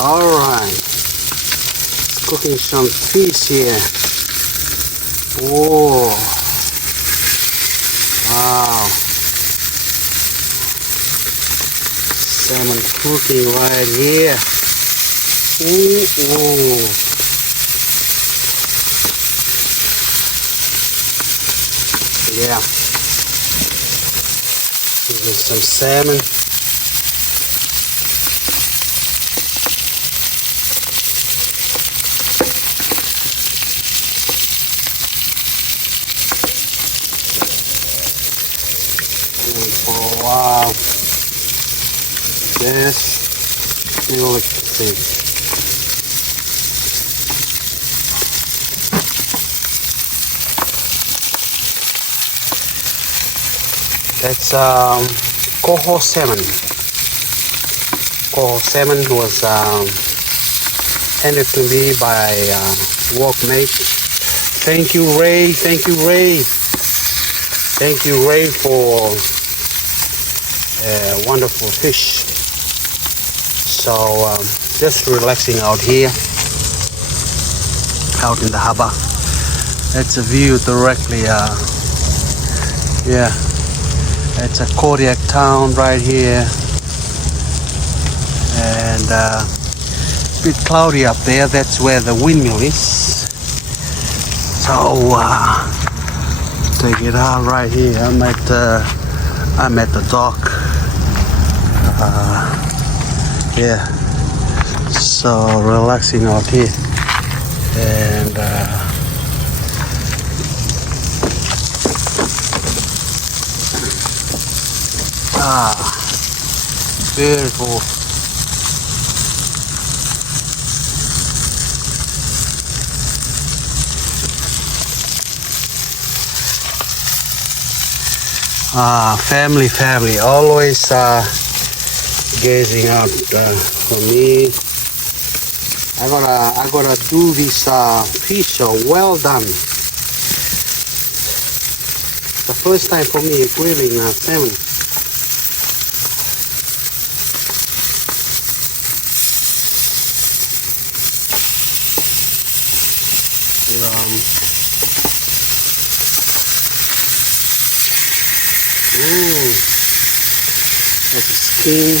Alright, it's cooking some fish here. Oh, wow. Salmon cooking right here. Ooh. Yeah. Here's some salmon. For a while. Yes. Look at this. That's coho salmon. Coho salmon was handed to me by workmate. Thank you, Ray. Thank you, Ray. Thank you, Ray, for wonderful fish. So just relaxing out here, out in the harbor. That's a view directly. Yeah. It's a Kodiak town right here, and a bit cloudy up there. That's where the windmill is. So take it out right here. I'm at the dock. Yeah, so relaxing out here, and beautiful. Family, always gazing out for me. I gotta do this fish well done. The first time for me grilling salmon. That's the skin.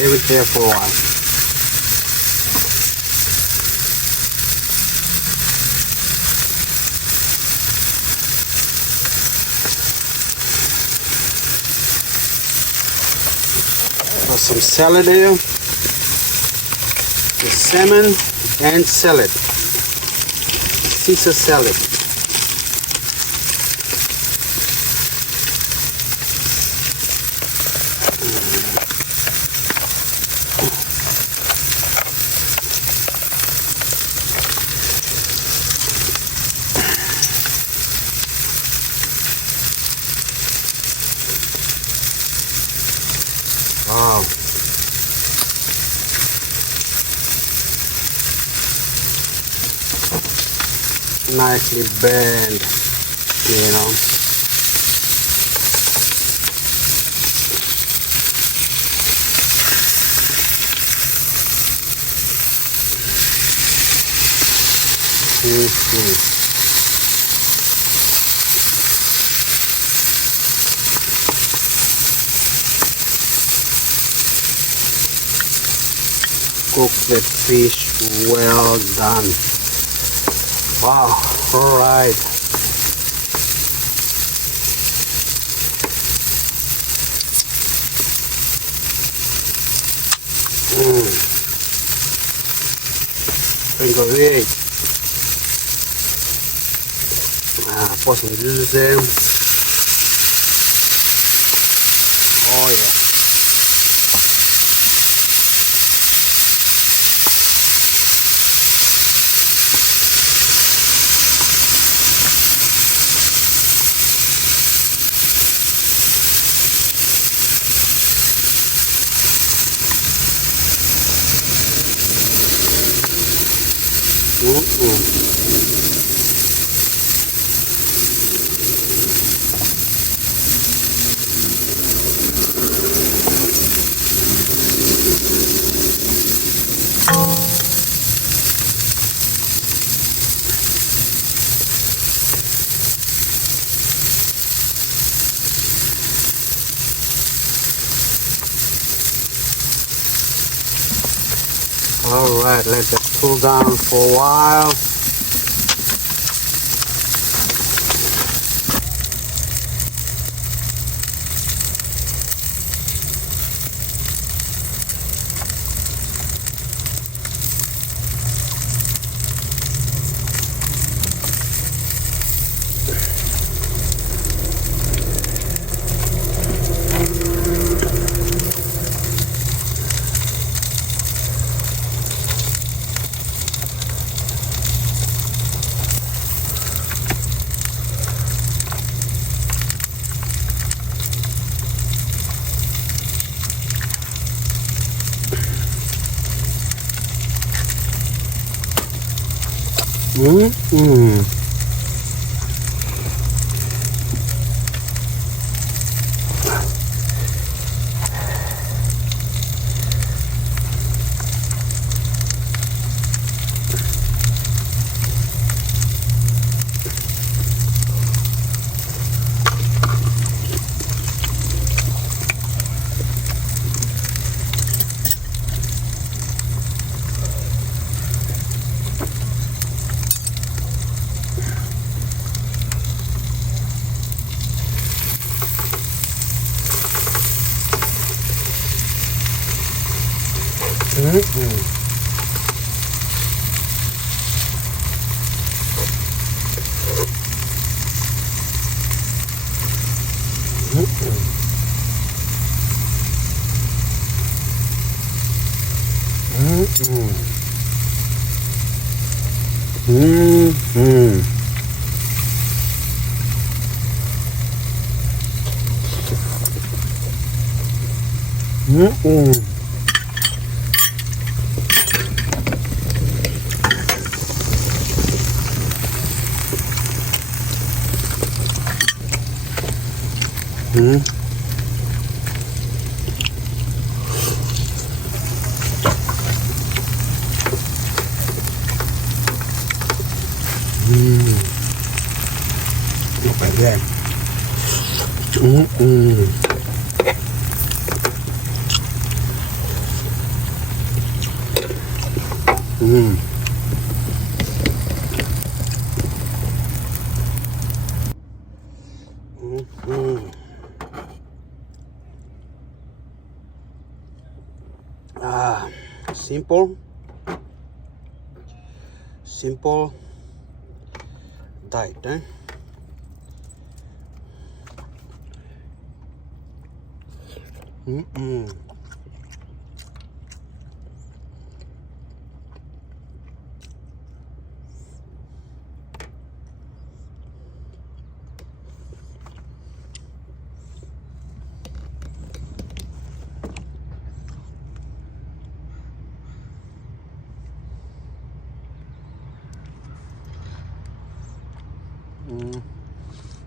Leave it there for a while. Got some salad here. The salmon and salad. Caesar salad. Wow. Nicely burned, you know. Cook the fish well done. Wow, all right. Sprinkle it. Pour some juices in. Oh yeah. All right, let that cool down for a while. Look at that. Simple diet, eh?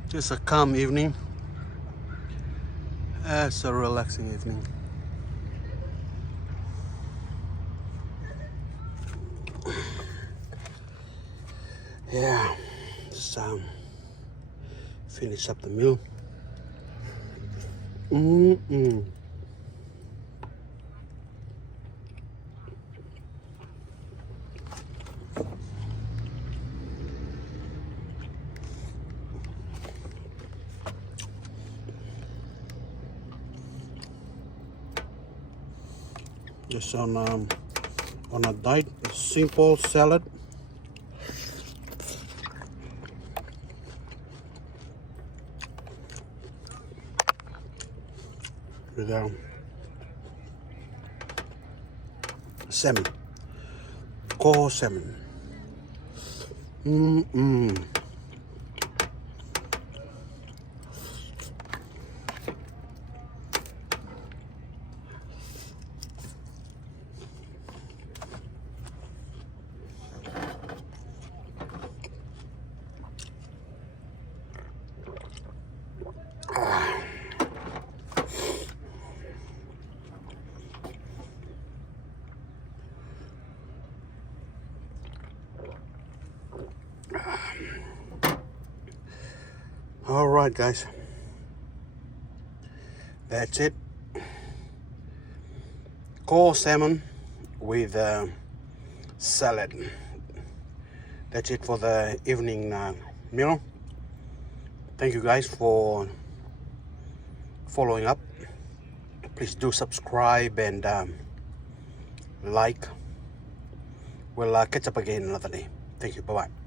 Just a calm evening. It's a relaxing evening. Yeah, just finish up the meal. Just on a diet, simple salad. With salmon, coho salmon. All right, guys, that's it. Cold salmon with salad. That's it for the evening meal. Thank you guys for following up. Please do subscribe and like. We'll catch up again another day. Thank you. Bye-bye.